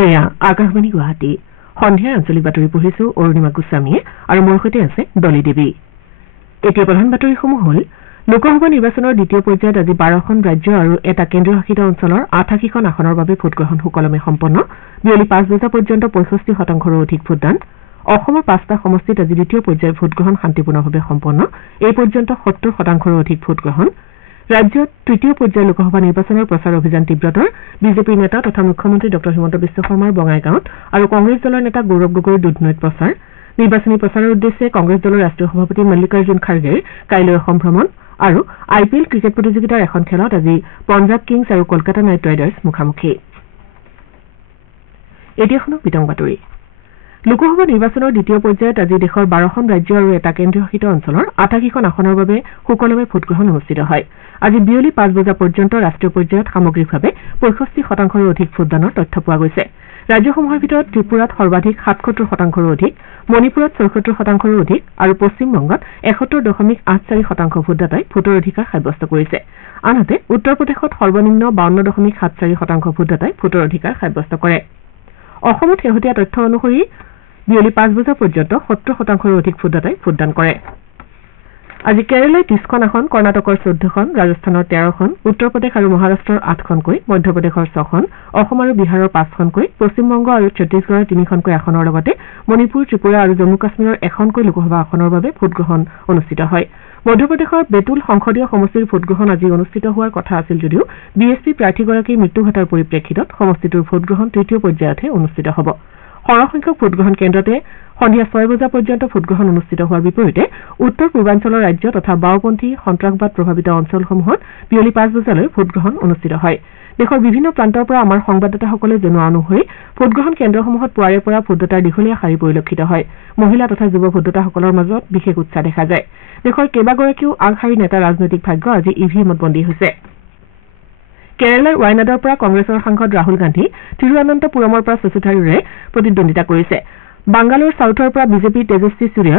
এয়া আকাশবাণী গুৱাহাটী সন্ধিয়াৰ আঞ্চলিক বাতৰি পঢ়িছো অৰুণিমা গোস্বামীয়ে আৰু মোৰ সৈতে আছে ডলি দেৱী। এতিয়া প্ৰধান বাতৰিসমূহ হ'ল লোকসভা নিৰ্বাচনৰ দ্বিতীয় পৰ্যায়ত আজি 12খন ৰাজ্য আৰু এটা কেন্দ্ৰীয়শাসিত অঞ্চলৰ 88খন আসনৰ বাবে ভোটগ্ৰহণ সুকলমে সম্পন্ন। বিয়লি 5 বজা পৰ্যন্ত 65%ৰো অধিক ভোটদান। অসমৰ 5টা সমষ্টিত আজি দ্বিতীয় পৰ্যায়ৰ ভোটগ্ৰহণ শান্তিপূৰ্ণভাৱে সম্পন্ন। এই পৰ্যন্ত 70%ৰো অধিক ভোটগ্ৰহণ। ৰাজ্যত তৃতীয় পৰ্যায়ৰ লোকসভা নিৰ্বাচনৰ প্ৰচাৰ অভিযান তীব্ৰতৰ। বিজেপিৰ নেতা তথা মুখ্যমন্ত্ৰী ডঃ হিমন্ত বিশ্ব শৰ্মাৰ বঙাইগাঁৱত আৰু কংগ্ৰেছ দলৰ নেতা গৌৰৱ গগৈৰ দুধনৈত প্ৰচাৰ। নিৰ্বাচনী প্ৰচাৰৰ উদ্দেশ্যে কংগ্ৰেছ দলৰ ৰাষ্ট্ৰীয় সভাপতি মল্লিকাৰ্জুন খাৰ্গেৰ কাইলৈ অসম ভ্ৰমণ। আৰু IPL ক্ৰিকেট প্ৰতিযোগিতাৰ এখন খেলত আজি পঞ্জাৱ কিংছ আৰু কলকাতা নাইট ৰাইডাৰ্ছ মুখামুখি। এতিয়া শুনক বিতং বাতৰি। লোকসভা নিৰ্বাচনৰ দ্বিতীয় পৰ্যায়ত আজি দেশৰ 12খন ৰাজ্য আৰু এটা কেন্দ্ৰীয়শাসিত অঞ্চলৰ 88খন আসনৰ বাবে সুকলমে ভোটগ্ৰহণ অনুষ্ঠিত হয়। আজি বিয়লি 5 বজা পৰ্যন্ত ৰাষ্ট্ৰীয় পৰ্যায়ত সামগ্ৰিকভাৱে 65%ৰো অধিক ভোটদানৰ তথ্য পোৱা গৈছে। ৰাজ্যসমূহৰ ভিতৰত ত্ৰিপুৰাত সৰ্বাধিক 77%ৰো অধিক, মণিপুৰত 74%ৰো অধিক আৰু পশ্চিমবংগত 71.84% ভোটদাতাই ভোটৰ অধিকাৰ সাব্যস্ত কৰিছে। আনহাতে উত্তৰ প্ৰদেশত সৰ্বনিম্ন 52.74% ভোটদাতাই ভোটৰ অধিকাৰ সাব্যস্ত কৰে। অসমত শেহতীয়া তথ্য অনুসৰি বিয়লি 5 বজা পৰ্যন্ত 70%ৰো অধিক ভোটদাতাই ভোটদান কৰে। আজি কেৰালাই 30খন আসন, কৰ্ণাটকৰ 14খন, ৰাজস্থানৰ 13খন, উত্তৰ প্ৰদেশ আৰু মহাৰাষ্ট্ৰৰ 8খনকৈ, মধ্যপ্ৰদেশৰ 6খন, অসম আৰু বিহাৰৰ 5খনকৈ, পশ্চিমবংগ আৰু ছত্তীশগড়ৰ 3খনকৈ আসনৰ লগতে মণিপুৰ, ত্ৰিপুৰা আৰু জম্মু কাশ্মীৰৰ এখনকৈ লোকসভা আসনৰ বাবে ভোটগ্ৰহণ অনুষ্ঠিত হয়। মধ্যপ্ৰদেশৰ বেতুল সংসদীয় সমষ্টিৰ ভোটগ্ৰহণ আজি অনুষ্ঠিত হোৱাৰ কথা আছিল যদিও BSP প্ৰাৰ্থীগৰাকীৰ মৃত্যু ঘটাৰ পৰিপ্ৰেক্ষিতত সমষ্টিটোৰ ভোটগ্ৰহণ তৃতীয় পৰ্যায়তহে অনুষ্ঠিত হ'ব। সৰহসংখ্যক ভোটগ্ৰহণ কেন্দ্ৰতে সন্ধিয়া 6 বজা পৰ্যন্ত ভোটগ্ৰহণ অনুষ্ঠিত হোৱাৰ বিপৰীতে উত্তৰ পূৰ্বাঞ্চলৰ ৰাজ্য তথা বাওঁপন্থী সন্ত্ৰাসবাদ প্ৰভাৱিত অঞ্চলসমূহত বিয়লি 5 বজালৈ ভোটগ্ৰহণ অনুষ্ঠিত হয়। দেশৰ বিভিন্ন প্ৰান্তৰ পৰা আমাৰ সংবাদদাতাসকলে জনোৱা অনুসৰি ভোটগ্ৰহণ কেন্দ্ৰসমূহত পুৱাৰে পৰা ভোটদাতাৰ দীঘলীয়া শাৰী পৰিলক্ষিত হয়। মহিলা তথা যুৱ ভোটদাতাসকলৰ মাজত বিশেষ উৎসাহ দেখা যায়। দেশৰ কেইবাগৰাকীও আগশাৰীৰ নেতা ৰাজনৈতিক ভাগ্য আজি EVMত বন্দী হৈছে। কেৰালাৰ ৱায়নাডৰ পৰা কংগ্ৰেছৰ সাংসদ ৰাহুল গান্ধী, তিৰুৱনন্তপুৰমৰ পৰা শশীথাৰুৰে প্ৰতিদ্বন্দ্বিতা কৰিছে। বাংগালোৰ চাউথৰ পৰা বিজেপিৰ তেজস্বী সূৰ্য,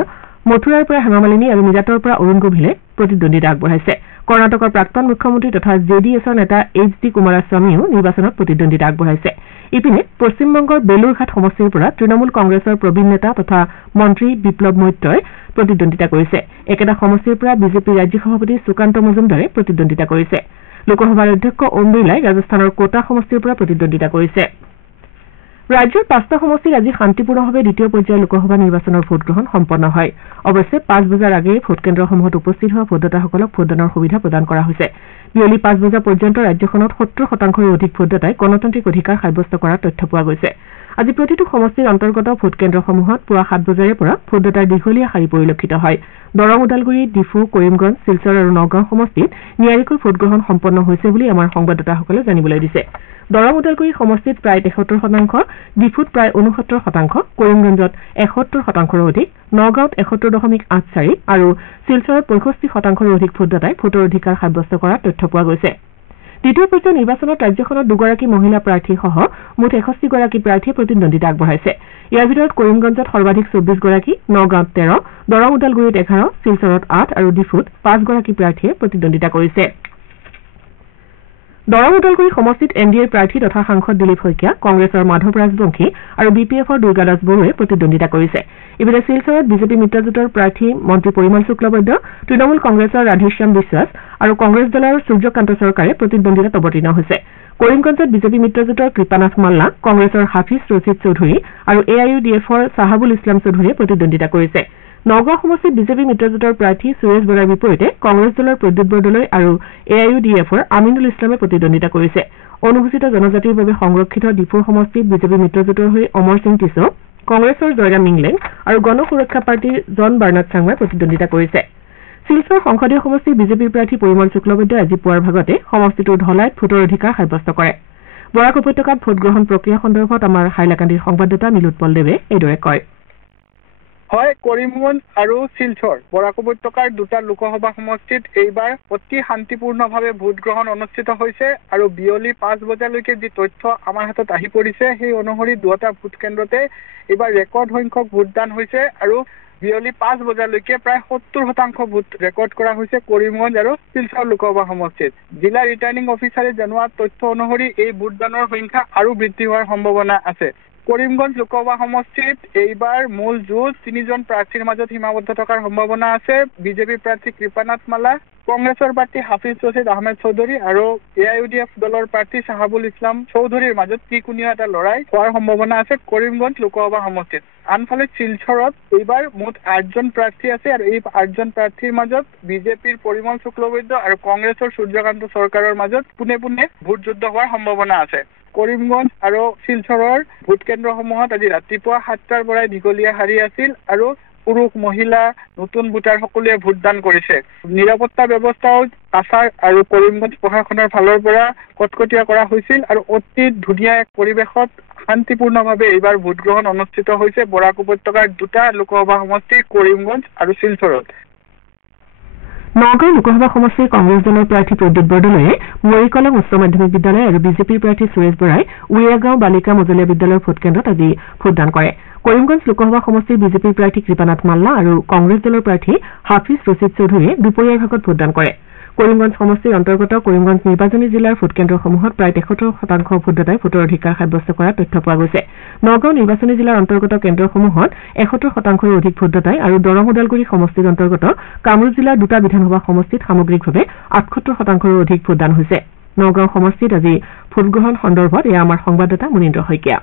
মথুৰাৰ পৰা হেমামালিনী আৰু মিৰাটৰ পৰা অৰুণ গভিলে প্ৰতিদ্বন্দ্বিতা আগবঢ়াইছে। কৰ্ণাটকৰ প্ৰাক্তন মুখ্যমন্ত্ৰী তথা JDSৰ নেতা HD কুমাৰস্বামীয়েও নিৰ্বাচনত প্ৰতিদ্বন্দ্বিতা আগবঢ়াইছে। ইপিনে পশ্চিমবংগৰ বেলুৰঘাট সমষ্টিৰ পৰা তৃণমূল কংগ্ৰেছৰ প্ৰবীণ নেতা তথা মন্ত্ৰী বিপ্লৱ মৈত্ৰই প্ৰতিদ্বন্দ্বিতা কৰিছে। একেটা সমষ্টিৰ পৰা বিজেপিৰ ৰাজ্যিক সভাপতি সুকান্ত মজুমদাৰে প্ৰতিদ্বন্দ্বিতা কৰিছে। লোকসভাৰ অধ্যক্ষ ওম বিৰলাই ৰাজস্থানৰ কোটা সমষ্টিৰ পৰা প্ৰতিদ্বন্দ্বিতা কৰিছে। ৰাজ্যৰ 5টা সমষ্টিত আজি শান্তিপূৰ্ণভাৱে দ্বিতীয় পৰ্যায়ৰ লোকসভা নিৰ্বাচনৰ ভোটগ্ৰহণ সম্পন্ন হয়। অৱশ্যে 5 বজাৰ আগেয়ে ভোটকেন্দ্ৰসমূহত উপস্থিত হোৱা ভোটদাতাসকলক ভোটদানৰ সুবিধা প্ৰদান কৰা হৈছে। বিয়লি 5 বজা পৰ্যন্ত ৰাজ্যখনত 70%ৰো অধিক ভোটদাতাই গণতান্ত্ৰিক অধিকাৰ সাব্যস্ত কৰাৰ তথ্য পোৱা গৈছে। আজি প্ৰতিটো সমষ্টিৰ অন্তৰ্গত ভোটকেন্দ্ৰসমূহত পুৱা 7 বজাৰে পৰা ভোটদাতাৰ দীঘলীয়া শাৰী পৰিলক্ষিত হয়। দৰং, ওদালগুৰি, ডিফু, কৰিমগঞ্জ, শিলচৰ আৰু নগাঁও সমষ্টিত নিয়াৰিকৈ ভোটগ্ৰহণ সম্পন্ন হৈছে বুলি আমাৰ সংবাদদাতাসকলে জানিবলৈ দিছে। দৰং, ওদালগুৰি সমষ্টিত প্ৰায় 73%, ডিফুত প্ৰায় 69%, কৰিমগঞ্জত 71%ৰো অধিক, নগাঁৱত 71.84 আৰু শিলচৰত 65%ৰো অধিক ভোটদাতাই ভোটৰ অধিকাৰ সাব্যস্ত কৰাৰ তথ্য পোৱা গৈছে। দ্বিতীয় পৰ্যায়ৰ নিৰ্বাচনত ৰাজ্যখনত 2গৰাকী মহিলা প্ৰাৰ্থীসহ মুঠ 61গৰাকী প্ৰাৰ্থীয়ে প্ৰতিদ্বন্দ্বিতা আগবঢ়াইছে। ইয়াৰ ভিতৰত কৰিমগঞ্জত সৰ্বাধিক 24গৰাকী, নগাঁৱত 13, দৰং, ওদালগুৰিত 11, শিলচৰত 8 আৰু ডিফুত 5গৰাকী প্ৰাৰ্থীয়ে প্ৰতিদ্বন্দ্বিতা কৰিছে। দৰং, ওদালগুৰি সমষ্টিত NDAৰ প্ৰাৰ্থী তথা সাংসদ দিলীপ শইকীয়া, কংগ্ৰেছৰ মাধৱ ৰাজবংশী আৰু BPFৰ দুৰ্গাদাস বড়োৱে প্ৰতিদ্বন্দ্বিতা কৰিছে। ইপিনে শিলচৰত বিজেপি মিত্ৰজোঁটৰ প্ৰাৰ্থী মন্ত্ৰী পৰিমল শুক্লবৈদ্য, তৃণমূল কংগ্ৰেছৰ ৰাধেশ্যাম বিশ্বাস আৰু কংগ্ৰেছ দলৰ সূৰ্যকান্ত চৰকাৰে প্ৰতিদ্বন্দ্বিতাত অৱতীৰ্ণ হৈছে। কৰিমগঞ্জত বিজেপি মিত্ৰজোঁটৰ কৃপানাথ মাল্লা, কংগ্ৰেছৰ হাফিজ ৰছিদ চৌধুৰী আৰু AIUDFৰ চাহাবুল ইছলাম চৌধুৰীয়ে প্ৰতিদ্বন্দ্বিতা কৰিছে। নগাঁও সমষ্টিত বিজেপি মিত্ৰজোঁটৰ প্ৰাৰ্থী সুৰেশ বৰাৰ বিপৰীতে কংগ্ৰেছ দলৰ প্ৰদ্যুৎ বৰদলৈ আৰু AIUDFৰ আমিনুল ইছলামে প্ৰতিদ্বন্দ্বিতা কৰিছে। অনুসূচিত জনজাতিৰ বাবে সংৰক্ষিত ডিফু সমষ্টিত বিজেপি মিত্ৰজোঁটৰ হৈ অমৰ সিং টিছ, কংগ্ৰেছৰ জয়ৰাম মিংলেং আৰু গণ সুৰক্ষা পাৰ্টীৰ জন বাৰ্নাড চাংমাই প্ৰতিদ্বন্দ্বিতা কৰিছে। শিলচৰ সংসদীয় সমষ্টিৰ বিজেপিৰ প্ৰাৰ্থী পৰিমল শুক্লবৈদ্যই আজি পুৱাৰ ভাগতে সমষ্টিটোৰ ধলাইত ভোটৰ অধিকাৰ সাব্যস্ত কৰে। বৰাক উপত্যকাত ভোটগ্ৰহণ প্ৰক্ৰিয়া সন্দৰ্ভত আমাৰ হাইলাকান্দিৰ সংবাদদাতা নীলোৎপল দেৱে এইদৰে কয়। হয়, কৰিমগঞ্জ আৰু শিলচৰ বৰাক উপত্যকাৰ 2টা লোকসভা সমষ্টিত এইবাৰ অতি শান্তিপূৰ্ণভাৱে ভোটগ্ৰহণ অনুষ্ঠিত হৈছে আৰু বিয়লি 5 বজালৈকে যি তথ্য আমাৰ হাতত আহি পৰিছে সেই অনুসৰি 2টা ভোট কেন্দ্ৰতে এইবাৰ ৰেকৰ্ড সংখ্যক ভোটদান হৈছে আৰু বিয়লি 5 বজালৈকে প্ৰায় 70% ভোট ৰেকৰ্ড কৰা হৈছে কৰিমগঞ্জ আৰু শিলচৰ লোকসভা সমষ্টিত। জিলা ৰিটাৰ্নিং অফিচাৰে জনোৱা তথ্য অনুসৰি এই ভোটদানৰ সংখ্যা আৰু বৃদ্ধি হোৱাৰ সম্ভাৱনা আছে। কৰিমগঞ্জ লোকসভা সমষ্টিত এইবাৰ মূল যুঁজ 3জন প্ৰাৰ্থীৰ মাজত সীমাবদ্ধ থকাৰ সম্ভাৱনা আছে। বিজেপি প্ৰাৰ্থী কৃপানাথ মালা, কংগ্ৰেছৰ প্ৰাৰ্থী হাফিজ ৰছিদ আহমেদ চৌধুৰী আৰু AIUDF দলৰ প্ৰাৰ্থী চাহাবুল ইছলাম চৌধুৰীৰ মাজত ত্ৰিকোণীয়া এটা লৰাই হোৱাৰ সম্ভাৱনা আছে কৰিমগঞ্জ লোকসভা সমষ্টিত। আনফালে শিলচৰত এইবাৰ মুঠ 8জন প্ৰাৰ্থী আছে আৰু এই 8জন প্ৰাৰ্থীৰ মাজত বিজেপিৰ পৰিমল শুক্লবৈদ্য আৰু কংগ্ৰেছৰ সূৰ্যকান্ত চৰকাৰৰ মাজত পোনে পোনে ভোট যুদ্ধ হোৱাৰ সম্ভাৱনা আছে। কৰিমগঞ্জ আৰু শিলচৰৰ ভোট কেন্দ্ৰসমূহত আজি ৰাতিপুৱা 7টাৰ পৰাই দীঘলীয়া শাৰী আছিল আৰু পুৰুষ মহিলা নতুন ভোটাৰ সকলোৱে ভোটদান কৰিছে। নিৰাপত্তা ব্যৱস্থাও আচাৰ আৰু কৰিমগঞ্জ প্ৰশাসনৰ ফালৰ পৰা কটকটীয়া কৰা হৈছিল আৰু অতি ধুনীয়া এক পৰিৱেশত শান্তিপূৰ্ণভাৱে এইবাৰ ভোটগ্ৰহণ অনুষ্ঠিত হৈছে বৰাক উপত্যকাৰ 2টা লোকসভা সমষ্টি কৰিমগঞ্জ আৰু শিলচৰত। নগাঁও লোকসভা সমষ্টিৰ কংগ্ৰেছ দলৰ প্ৰাৰ্থী প্ৰদীপ বৰদলৈয়ে মৰিকলম উচ্চ মাধ্যমিক বিদ্যালয় আৰু বিজেপিৰ প্ৰাৰ্থী সুৰেশ বৰাই উৰিয়াগাঁও বালিকা মজলীয়া বিদ্যালয়ৰ ভোটকেন্দ্ৰত আজি ভোটদান কৰে। কৰিমগঞ্জ লোকসভা সমষ্টিৰ বিজেপিৰ প্ৰাৰ্থী কৃপানাথ মাল্লা আৰু কংগ্ৰেছ দলৰ প্ৰাৰ্থী হাফিজ ৰছিদ চৌধুৰীয়ে দুপৰীয়াৰ ভাগত ভোটদান কৰে। কৰিমগঞ্জ সমষ্টিৰ অন্তৰ্গত কৰিমগঞ্জ নিৰ্বাচনী জিলাৰ ভোটকেন্দ্ৰসমূহত প্ৰায় 73% ভোটদাতাই ভোটৰ অধিকাৰ সাব্যস্ত কৰাৰ তথ্য পোৱা গৈছে। নগাঁও নিৰ্বাচনী জিলাৰ অন্তৰ্গত কেন্দ্ৰসমূহত 71%ৰো অধিক ভোটদাতাই আৰু দৰং ওদালগুৰি সমষ্টিৰ অন্তৰ্গত কামৰূপ জিলাৰ 2টা বিধানসভা সমষ্টিত সামগ্ৰিকভাৱে 78%ৰো অধিক ভোটদান হৈছে। নগাঁও সমষ্টিত আজি ভোটগ্ৰহণ সন্দৰ্ভত এয়া আমাৰ সংবাদদাতা মুনীন্দ্ৰ শইকীয়া।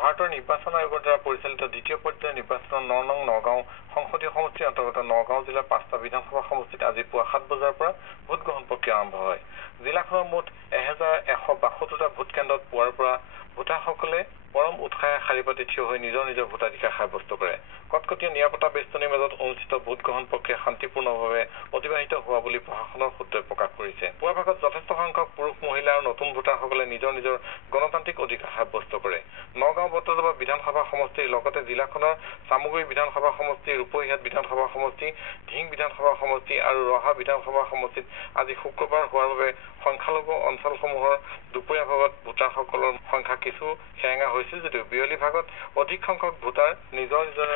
ভাৰতৰ নিৰ্বাচন আয়োগৰ দ্বাৰা পৰিচালিত দ্বিতীয় পৰ্যায়ৰ নিৰ্বাচনৰ 9 নং নগাঁও সংসদীয় সমষ্টিৰ অন্তৰ্গত নগাঁও জিলাৰ 5টা বিধানসভা সমষ্টিত আজি পুৱা 7 বজাৰ পৰা ভোটগ্ৰহণ প্ৰক্ৰিয়া আৰম্ভ হয়। জিলাখনৰ মুঠ 1172টা ভোটকেন্দ্ৰত পুৱাৰ পৰা ভোটাৰসকলে পৰম উৎসাহে শাৰী পাতি থিয় হৈ নিজৰ নিজৰ ভোটাধিকাৰ সাব্যস্ত কৰে। কটকটীয়া নিৰাপত্তা বেষ্টনীৰ মাজত অনুষ্ঠিত ভোটগ্ৰহণ প্ৰক্ৰিয়া শান্তিপূৰ্ণভাৱে অতিবাহিত হোৱা বুলি প্ৰশাসনৰ সূত্ৰই প্ৰকাশ কৰিছে। পুৱাৰ ভাগত যথেষ্ট সংখ্যক পুৰুষ মহিলা আৰু নতুন ভোটাৰসকলে নিজৰ নিজৰ গণতান্ত্ৰিক অধিকাৰ সাব্যস্ত কৰে। নগাঁও বটদ্ৰৱা বিধানসভা সমষ্টিৰ লগতে জিলাখনৰ চামগুৰি বিধানসভা সমষ্টি, ৰূপহীহাট বিধানসভা সমষ্টি, ঢিং বিধানসভা সমষ্টি আৰু ৰহা বিধানসভা সমষ্টিত আজি শুক্ৰবাৰ হোৱাৰ বাবে সংখ্যালঘু অঞ্চলসমূহৰ দুপৰীয়া ভাগত ভোটাৰসকলৰ সংখ্যা কিছু সেৰেঙা হৈছিল যদিও বিয়লি ভাগত অধিক সংখ্যক ভোটাৰ নিজৰ নিজৰ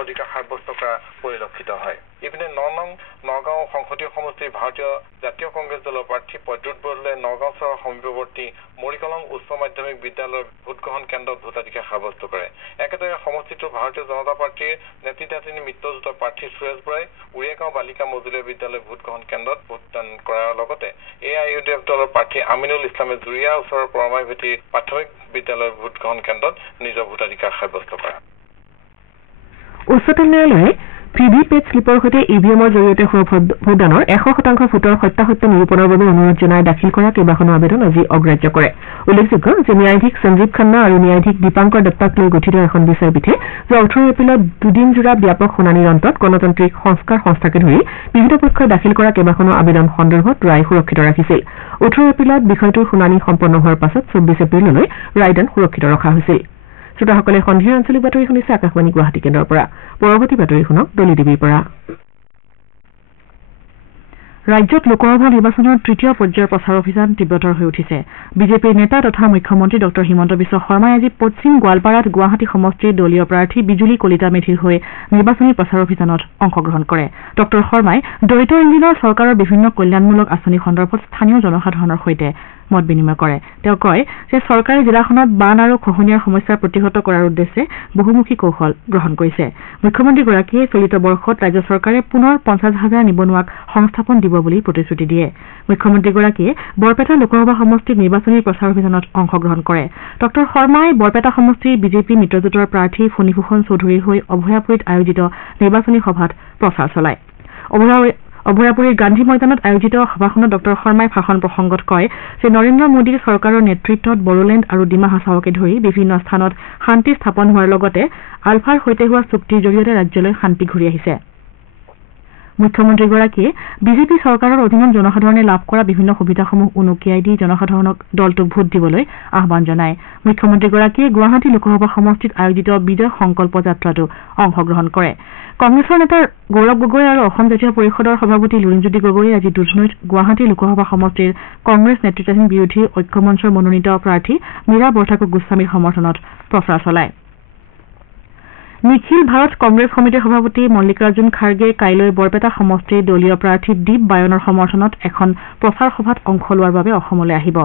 অধিকাৰ সাব্যস্ত কৰা পৰিলক্ষিত হয়। ইপিনে 9 নং নগাঁও সংসদীয় সমষ্টিৰ ভাৰতীয় জাতীয় কংগ্ৰেছ দলৰ প্ৰাৰ্থী প্ৰদ্যুৎ বৰদলৈয়ে নগাঁও চহৰৰ সমীপৱৰ্তী মৰিকলম উচ্চ মাধ্যমিক বিদ্যালয়ৰ ভোটগ্ৰহণ কেন্দ্ৰত ভোটাধিকাৰ সাব্যস্ত কৰে। একেদৰে সমষ্টিটোৰ ভাৰতীয় জনতা পাৰ্টীৰ নেতৃত্বাধীন মিত্ৰজোঁটৰ প্ৰাৰ্থী সুৰেশ বৰাই উৰিয়াগাঁও বালিকা মজলীয়া বিদ্যালয় ভোটগ্ৰহণ কেন্দ্ৰত ভোটদান কৰাৰ লগতে AIUDF দলৰ প্ৰাৰ্থী আমিনুল ইছলামে জুৰিয়া ওচৰৰ পৰমাই ভেটি প্ৰাথমিক বিদ্যালয়ৰ ভোটগ্ৰহণ কেন্দ্ৰত নিজৰ ভোটাধিকাৰ সাব্যস্ত কৰে। উচ্চতম ন্যায়ালয়ে ভিভিপেট শ্লিপৰ সৈতে ইভিএমৰ জৰিয়তে হোৱা ভোটদানৰ 100% ভোটৰ সত্যাসত্য নিৰূপণৰ বাবে অনুৰোধ জনাই দাখিল কৰা কেইবাখনো আবেদন আজি অগ্ৰাহ্য কৰে। উল্লেখযোগ্য যে ন্যায়াধীশ সঞ্জীৱ খান্না আৰু ন্যায়াধীশ দীপাংকৰ দত্তাক লৈ গঠিত এখন বিচাৰপীঠে যোৱা 18 এপ্ৰিলত দুদিনজোৰা ব্যাপক শুনানিৰ অন্তত গণতান্ত্ৰিক সংস্কাৰ সংস্থাকে ধৰি বিহিত পক্ষই দাখিল কৰা কেইবাখনো আবেদন সন্দৰ্ভত ৰায় সুৰক্ষিত ৰাখিছিল। 18 এপ্ৰিলত বিষয়টোৰ শুনানি সম্পন্ন হোৱাৰ পাছত 24 এপ্ৰিললৈ ৰায়দান সুৰক্ষিত ৰখা হৈছিল। শ্ৰোতাসকলে সন্ধিয়াৰ আঞ্চলিক বাতৰি শুনিছে আকাশবাণী গুৱাহাটী কেন্দ্ৰৰ পৰা। পৰৱৰ্তী বাতৰি শুনক দলি দেৱীৰ পৰা। ৰাজ্যত লোকসভা নিৰ্বাচনৰ তৃতীয় পৰ্যায়ৰ প্ৰচাৰ অভিযান তীব্ৰতৰ হৈ উঠিছে। বিজেপিৰ নেতা তথা মুখ্যমন্ত্ৰী ডঃ হিমন্ত বিশ্ব শৰ্মাই আজি পশ্চিম গোৱালপাৰাত গুৱাহাটী সমষ্টিৰ দলীয় প্ৰাৰ্থী বিজুলী কলিতা মেধিৰ হৈ নিৰ্বাচনী প্ৰচাৰ অভিযানত অংশগ্ৰহণ কৰে। ডঃ শৰ্মাই দ্বৈত ইঞ্জিনৰ চৰকাৰৰ বিভিন্ন কল্যাণমূলক আঁচনি সন্দৰ্ভত স্থানীয় জনসাধাৰণৰ সৈতে মত বিনিময় কৰে। তেওঁ কয় যে চৰকাৰে জিলাখনত বান আৰু খহনীয়াৰ সমস্যা প্ৰতিহত কৰাৰ উদ্দেশ্যে বহুমুখী কৌশল গ্ৰহণ কৰিছে। মুখ্যমন্ত্ৰীগৰাকীয়ে চলিত বৰ্ষত ৰাজ্য চৰকাৰে পুনৰ 50,000 নিবনুৱাক সংস্থাপন দিব বুলি প্ৰতিশ্ৰুতি দিয়ে। মুখ্যমন্ত্ৰীগৰাকীয়ে বৰপেটা লোকসভা সমষ্টিত নিৰ্বাচনী প্ৰচাৰ অভিযানত অংশগ্ৰহণ কৰে। ডঃ শৰ্মাই বৰপেটা সমষ্টিৰ বিজেপি মিত্ৰজোঁটৰ প্ৰাৰ্থী ফণীভূষণ চৌধুৰীৰ হৈ অভয়াপুৰীত আয়োজিত নিৰ্বাচনী সভাত প্ৰচাৰ চলায়। অভয়াপুৰীৰ গান্ধী ময়দানত আয়োজিত সভাখনত ডঃ শৰ্মাই ভাষণ প্ৰসংগত কয় যে নৰেন্দ্ৰ মোদীৰ চৰকাৰৰ নেতৃত্বত বড়োলেণ্ড আৰু ডিমা হাছাওকে ধৰি বিভিন্ন স্থানত শান্তি স্থাপন হোৱাৰ লগতে আলফাৰ সৈতে হোৱা চুক্তিৰ জৰিয়তে ৰাজ্যলৈ শান্তি ঘূৰি আহিছে। মুখ্যমন্ত্ৰীগৰাকীয়ে বিজেপি চৰকাৰৰ অধীনত জনসাধাৰণে লাভ কৰা বিভিন্ন সুবিধাসমূহ উনুকিয়াই দি জনসাধাৰণক দলটোক ভোট দিবলৈ আহ্বান জনায়। মুখ্যমন্ত্ৰীগৰাকীয়ে গুৱাহাটী লোকসভা সমষ্টিত আয়োজিত বিজয় সংকল্প যাত্ৰাতো অংশগ্ৰহণ কৰে। কংগ্ৰেছৰ নেতা গৌৰৱ গগৈ আৰু অসম জাতীয় পৰিষদৰ সভাপতি লুৰিণজ্যোতি গগৈয়ে আজি দুধনৈত গুৱাহাটী লোকসভা সমষ্টিৰ কংগ্ৰেছ নেতৃত্বাধীন বিৰোধী ঐক্যমঞ্চৰ মনোনীত প্ৰাৰ্থী মীৰা বৰঠাকুৰ গোস্বামীৰ সমৰ্থনত প্ৰচাৰ চলায়। নিখিল ভাৰত কংগ্ৰেছ সমিতিৰ সভাপতি মল্লিকাৰ্জুন খাৰ্গে কাইলৈ বৰপেটা সমষ্টিৰ দলীয় প্ৰাৰ্থী দীপ বায়নৰ সমৰ্থনত এখন প্ৰচাৰ সভাত অংশ লোৱাৰ বাবে অসমলৈ আহিব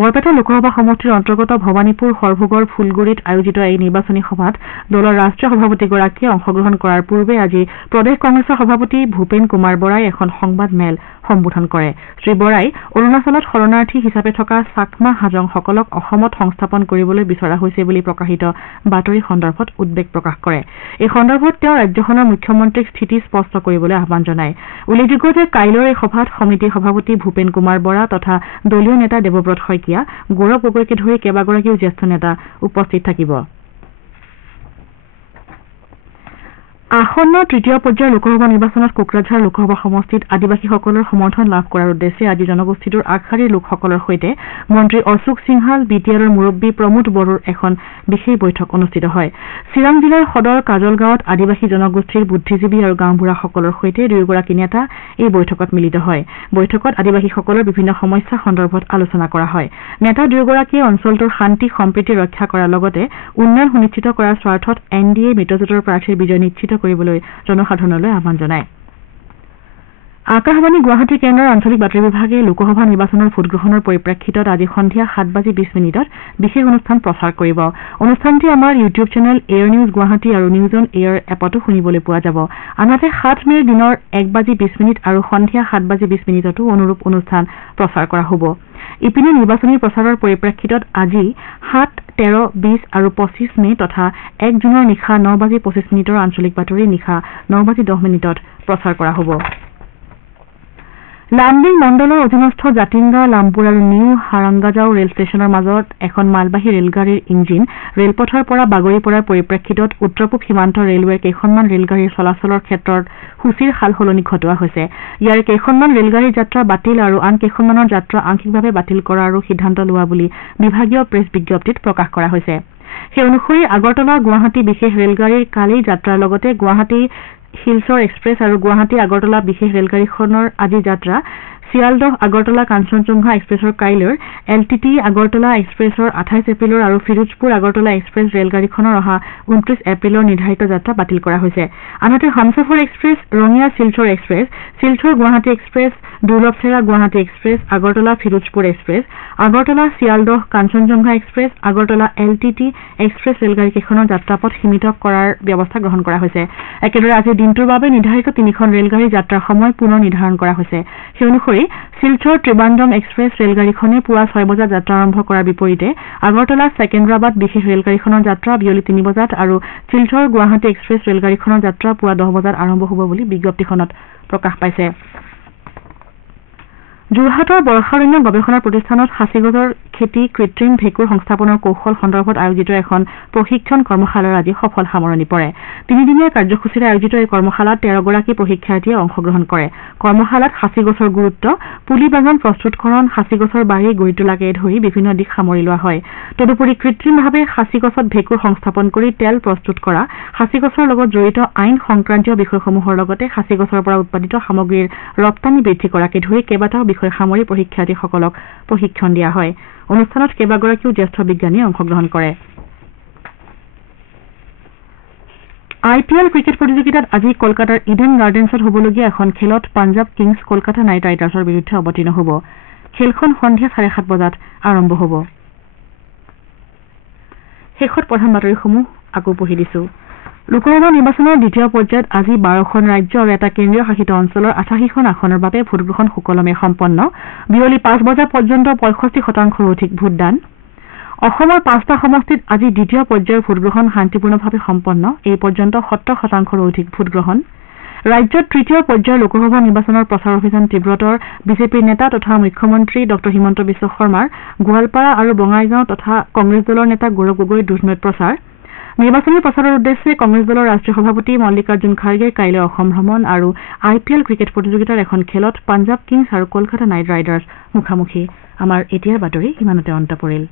বৰপেটা লোকসভা সমষ্টিৰ অন্তৰ্গত ভৱানীপুৰ সৰভোগৰ ফুলগুৰিত আয়োজিত এই নিৰ্বাচনী সভাত দলৰ ৰাষ্ট্ৰীয় সভাপতিগৰাকীয়ে অংশগ্ৰহণ কৰাৰ পূৰ্বে আজি প্ৰদেশ কংগ্ৰেছৰ সভাপতি ভূপেন কুমাৰ বৰাই এখন সংবাদ মেল সম্বোধন কৰে শ্ৰী বৰাই অৰুণাচলত শৰণাৰ্থী হিচাপে থকা চাকমা হাজংসকলক অসমত সংস্থাপন কৰিবলৈ বিচৰা হৈছে বুলি প্ৰকাশিত বাতৰি সন্দৰ্ভত উদ্বেগ প্ৰকাশ কৰে এই সন্দৰ্ভত তেওঁ ৰাজ্যখনৰ মুখ্যমন্ত্ৰীক স্থিতি স্পষ্ট কৰিবলৈ আহ্বান জনায় উল্লেখযোগ্য যে কাইলৈৰ এই সভাত সমিতিৰ সভাপতি ভূপেন কুমাৰ বৰা তথা দলীয় নেতা দেৱব্ৰত শইকীয়া গৌৰৱ গগৈকে ধৰি কেইবাগৰাকীও জ্যেষ্ঠ নেতা উপস্থিত থাকিব আসন্ন তৃতীয় পৰ্যায়ৰ লোকসভা নিৰ্বাচনত কোকৰাঝাৰ লোকসভা সমষ্টিত আদিবাসীসকলৰ সমৰ্থন লাভ কৰাৰ উদ্দেশ্যে আজি জনগোষ্ঠীটোৰ আগশাৰীৰ লোকসকলৰ সৈতে মন্ত্ৰী অশোক সিংহাল বি টি আৰৰ মুৰব্বী প্ৰমোদ বড়োৰ এখন বিশেষ বৈঠক অনুষ্ঠিত হয় চিৰাং জিলাৰ সদৰ কাজল গাঁৱত আদিবাসী জনগোষ্ঠীৰ বুদ্ধিজীৱী আৰু গাঁওবুঢ়াসকলৰ সৈতে দুয়োগৰাকী নেতা এই বৈঠকত মিলিত হয় বৈঠকত আদিবাসীসকলৰ বিভিন্ন সমস্যা সন্দৰ্ভত আলোচনা কৰা হয় নেতা দুয়োগৰাকীয়ে অঞ্চলটোৰ শান্তি সম্প্ৰীতি ৰক্ষা কৰাৰ লগতে উন্নয়ন সুনিশ্চিত কৰাৰ স্বাৰ্থত NDA মিত্ৰজোঁটৰ প্ৰাৰ্থীৰ বিজয় নিশ্চিত কৰিবলৈ জনসাধাৰণলৈ আহ্বান জনায় আকাশবাণী গুৱাহাটী কেন্দ্ৰৰ আঞ্চলিক বাতৰি বিভাগে লোকসভা নিৰ্বাচনৰ ভোটগ্ৰহণৰ পৰিপ্ৰেক্ষিতত আজি সন্ধিয়া 7:20 বিশেষ অনুষ্ঠান প্ৰচাৰ কৰিব অনুষ্ঠানটি আমাৰ YouTube channel air news Guwahati আৰু নিউজ অন এয়াৰ এপতো শুনিবলৈ পোৱা যাব আনহাতে 7 মেৰ দিনৰ 1:20 আৰু সন্ধিয়া 7:20 অনুৰূপ অনুষ্ঠান প্ৰচাৰ কৰা হ'ব ইপিনে নিৰ্বাচনী প্ৰচাৰৰ পৰিপ্ৰেক্ষিতত আজি 7, 13, 20 আৰু 25 মে তথা 1 জুনৰ নিশা 9:25 আঞ্চলিক বাতৰি নিশা 9:10 প্ৰচাৰ কৰা হ'ব লামডিং মণ্ডলৰ অধীনস্থ জাতিংগা লামপুৰ আৰু নিউ হাৰাংগাজাও ৰেল ষ্টেচনৰ মাজত এখন মালবাহী ৰেলগাড়ীৰ ইঞ্জিন ৰেলপথৰ পৰা বাগৰি পৰাৰ পৰিপ্ৰেক্ষিতত উত্তৰ পূব সীমান্ত ৰেলৱেৰ কেইখনমান ৰেলগাড়ীৰ চলাচলৰ ক্ষেত্ৰত সূচীৰ সালসলনি ঘটোৱা হৈছে ইয়াৰ কেইখনমান ৰেলগাড়ীৰ যাত্ৰা বাতিল আৰু আন কেইখনমানৰ যাত্ৰা আংশিকভাৱে বাতিল কৰাৰো সিদ্ধান্ত লোৱা বুলি বিভাগীয় প্ৰেছ বিজ্ঞপ্তিত প্ৰকাশ কৰা হৈছে সেই অনুসৰি আগৰতলা গুৱাহাটী বিশেষ ৰেলগাড়ীৰ কালি যাত্ৰাৰ লগতে গুৱাহাটী হিলছৰ এক্সপ্ৰেছ আৰু গুৱাহাটী আগৰতলা বিশেষ ৰেলগাড়ীখনৰ আজি যাত্ৰা শিয়ালদহ আগৰতলা কাঞ্চনজংঘা এক্সপ্ৰেছৰ কাইলৈৰ LTT আগৰতলা এক্সপ্ৰেছৰ 28 এপ্ৰিলৰ আৰু ফিৰোজপুৰ আগৰতলা এক্সপ্ৰেছ ৰেলগাড়ীখনৰ অহা 29 এপ্ৰিলৰ নিৰ্ধাৰিত যাত্ৰা বাতিল কৰা হৈছে আনহাতে Humsafar express Rangiya Silchar express Silchar Guwahati express Dullabcherra Guwahati express Agartala Firozpur express Agartala Sealdah Kanchenjunga express Agartala LTT express ৰেলগাড়ীকেইখনৰ যাত্ৰাপথ সীমিত কৰাৰ ব্যৱস্থা গ্ৰহণ কৰা হৈছে একেদৰে আজিৰ দিনটোৰ বাবে নিৰ্ধাৰিত 3খন ৰেলগাড়ীৰ যাত্ৰাৰ সময় পুনৰ নিৰ্ধাৰণ কৰা হৈছে সেই অনুসৰি শিলচৰ ত্ৰিবান্দ্ৰম এক্সপ্ৰেছ ৰেলগাড়ীখনে পুৱা 6 বজাত যাত্ৰা আৰম্ভ কৰাৰ বিপৰীতে আগৰতলা সেকেন্দ্ৰাবাদ বিশেষ ৰেলগাড়ীখনৰ যাত্ৰা বিয়লি 3 বজাত আৰু শিলচৰ গুৱাহাটী এক্সপ্ৰেছ ৰেলগাড়ীখনৰ যাত্ৰা পুৱা 10 বজাত আৰম্ভ হ'ব বুলি বিজ্ঞপ্তিখনত প্ৰকাশ পাইছে যোৰহাটৰ বৰ্ষাৰণ্য গৱেষণা প্ৰতিষ্ঠানত হাচিগছৰ খেতি কৃত্ৰিম ভেঁকুৰ সংস্থাপনৰ কৌশল সন্দৰ্ভত আয়োজিত এখন প্ৰশিক্ষণ কৰ্মশালাৰ আজি সফল সামৰণি পৰে তিনিদিনীয়া কাৰ্যসূচীৰে আয়োজিত এই কৰ্মশালাত 13গৰাকী প্ৰশিক্ষাৰ্থীয়ে অংশগ্ৰহণ কৰে কৰ্মশালাত হাচিগছৰ গুৰুত্ব পুলি বাগান প্ৰস্তুতকৰণ হাচিগছৰ বাৰী গঢ়ি তোলাকে ধৰি বিভিন্ন দিশ সামৰি লোৱা হয় তদুপৰি কৃত্ৰিমভাৱে হাচিগছত ভেঁকুৰ সংস্থাপন কৰি তেল প্ৰস্তুত কৰা হাচিগছৰ লগত জড়িত আইন সংক্ৰান্তীয় বিষয়সমূহৰ লগতে হাচিগছৰ পৰা উৎপাদিত সামগ্ৰীৰ ৰপ্তানি বৃদ্ধি কৰাকে ধৰি কেইবাটাও বিষয় সামৰি প্ৰশিক্ষাৰ্থীসকলক প্ৰশিক্ষণ দিয়া হয় অনুষ্ঠানত কেইবাগৰাকীও জ্যেষ্ঠ বিজ্ঞানীয়ে অংশগ্ৰহণ কৰে IPL ক্ৰিকেট প্ৰতিযোগিতাত আজি কলকাতাৰ ইডেন গাৰ্ডেন্সত হ'বলগীয়া এখন খেলত পাঞ্জাব কিংছ কলকাতা নাইট ৰাইডাৰ্ছৰ বিৰুদ্ধে অৱতীৰ্ণ হ'ব খেলখন সন্ধিয়া 7:30 বজাত আৰম্ভ হ'ব শেষত প্ৰধান বাতৰিসমূহ আকৌ পঢ়ি দিছো লোকসভা নিৰ্বাচনৰ দ্বিতীয় পৰ্যায়ত আজি 12খন ৰাজ্য আৰু এটা কেন্দ্ৰীয় শাসিত অঞ্চলৰ 88খন আসনৰ বাবে ভোটগ্ৰহণ সুকলমে সম্পন্ন বিয়লি 5 বজা পৰ্যন্ত 65% অধিক ভোটদান অসমৰ 5টা সমষ্টিত আজি দ্বিতীয় পৰ্যায়ৰ ভোটগ্ৰহণ শান্তিপূৰ্ণভাৱে সম্পন্ন এই পৰ্যন্ত 70% অধিক ভোটগ্ৰহণ ৰাজ্যত তৃতীয় পৰ্যায়ৰ লোকসভা নিৰ্বাচনৰ প্ৰচাৰ অভিযান তীব্ৰতৰ বিজেপিৰ নেতা তথা মুখ্যমন্ত্ৰী ডক্টৰ হিমন্ত বিশ্ব শৰ্মাৰ গোৱালপাৰা আৰু বঙাইগাঁও তথা কংগ্ৰেছ দলৰ নেতা গৌৰৱ গগৈৰ দুধনৈত প্ৰচাৰ নিৰ্বাচনী প্ৰচাৰৰ উদ্দেশ্যে কংগ্ৰেছ দলৰ ৰাষ্ট্ৰীয় সভাপতি মল্লিকাৰ্জুন খাৰ্গে কাইলৈ অসম ভ্ৰমণ আৰু IPL ক্ৰিকেট প্ৰতিযোগিতাৰ এখন খেলত পাঞ্জাব কিংছ আৰু কলকাতা নাইট ৰাইডাৰ্ছ মুখামুখি আমাৰ এতিয়াৰ বাতৰি ইমানতে অন্ত পৰিল